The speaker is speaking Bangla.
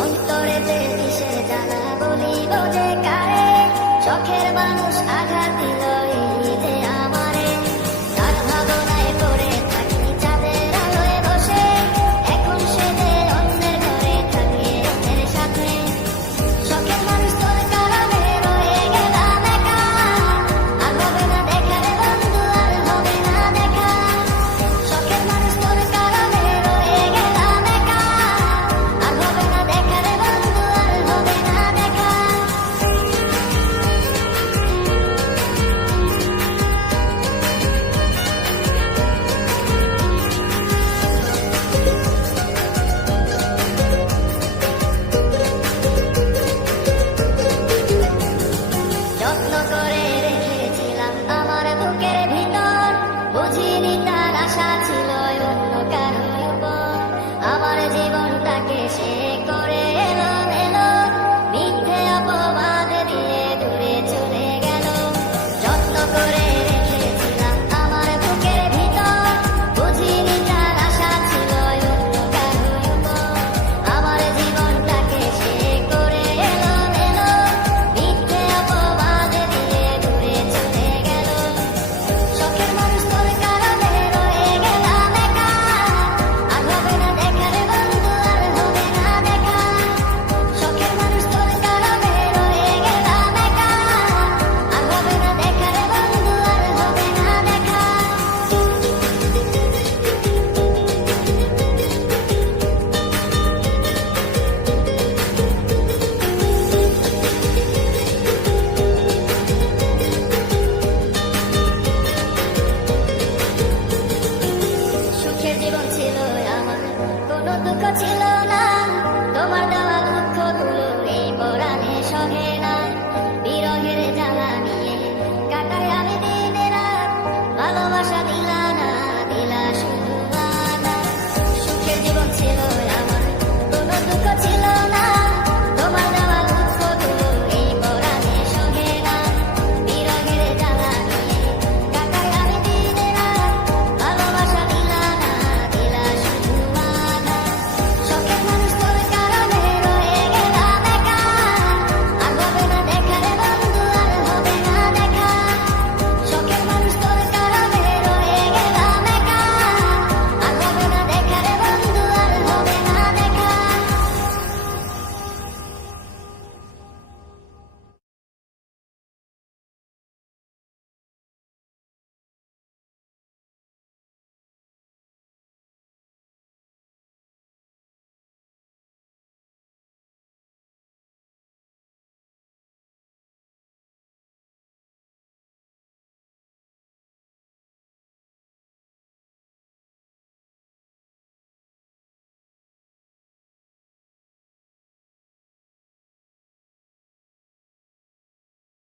অন্তরেতে কিসের জ্বালা বলিব যে কারে, চোখের মানুষ আঘাত দিল এই ঈদে আমারে। তার ভাবনায় পড়ে থাকি চাঁদের আলোয় বসে, এখন সে যে অন্যের ঘরে থাকে অন্যের সাথে। শখের মানুষ তোর কারণে রয়ে গেলাম একা, আর হবে না দেখা রে বন্ধু, আর হবে না দেখা। শখের মানুষ তোর কারণে রয়ে গেলাম একা, আর হবে না দেখা রে বন্ধু, আর হবে না দেখা। যত্ন করে রেখেছিলাম আমার বুকের ভিতর, বুঝিনি তার আশা ছিল অন্য কারো